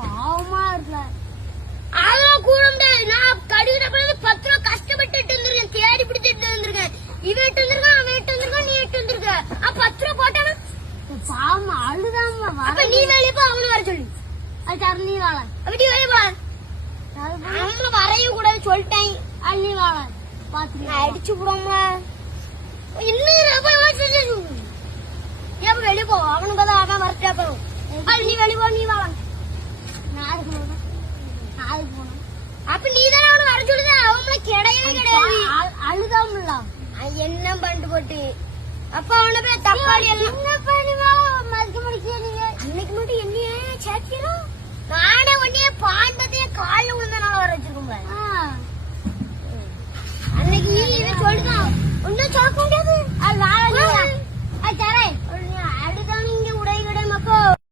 பாவமா இருக்கல. அதெல்லாம் கூட முடியாது. நான் கடிக்கிறப்ப 10 ரூபா கஷ்டப்பட்டு இருந்திருக்கேன், தேடி பிடிச்சிட்டு இருந்திருக்கேன். இவன் எட்டு வந்திருக்கான், அவன் எட்டு வந்திருக்கான், நீ எட்டு வந்திருக்க. 10 ரூபா போட்டானா பாவமா அழுதாம. அப்ப நீ வேலையை போ, அவனு வர சொல்லி. அது தர நீ வாழ. அப்படி வேலையை போ, அவங்கள வரையும் கூட சொல்லிட்டேன். அள்ளி வாழ பாத்து அடிச்சு விடுவாங்க. இன்னும் ஏன் வெளியே போ, அவனுக்கு தான் அவன் வரட்டா போகும். அது நீ வெளியே போ, நீ வாழ. நான் போனேன். அப்ப நீ தானே அவனு வர சொல்லுத. அவங்கள கிடையவே கிடையாது. அழுதாமல என்ன பண்ணிட்டு போட்டு. அப்ப அவனை போய் தக்காளி எல்லாம் என்ன பண்ணுவா மதிக்க முடிக்க. நீங்க அன்னைக்கு மட்டும் என்னையே சேர்க்கிறோம். நானே உன்னையே பாண்டதையே காலில் விழுந்தனால வர வச்சிருக்கோம். அன்னைக்கு நீ சொல்லுதான் ஒன்னும் சாக்கும்.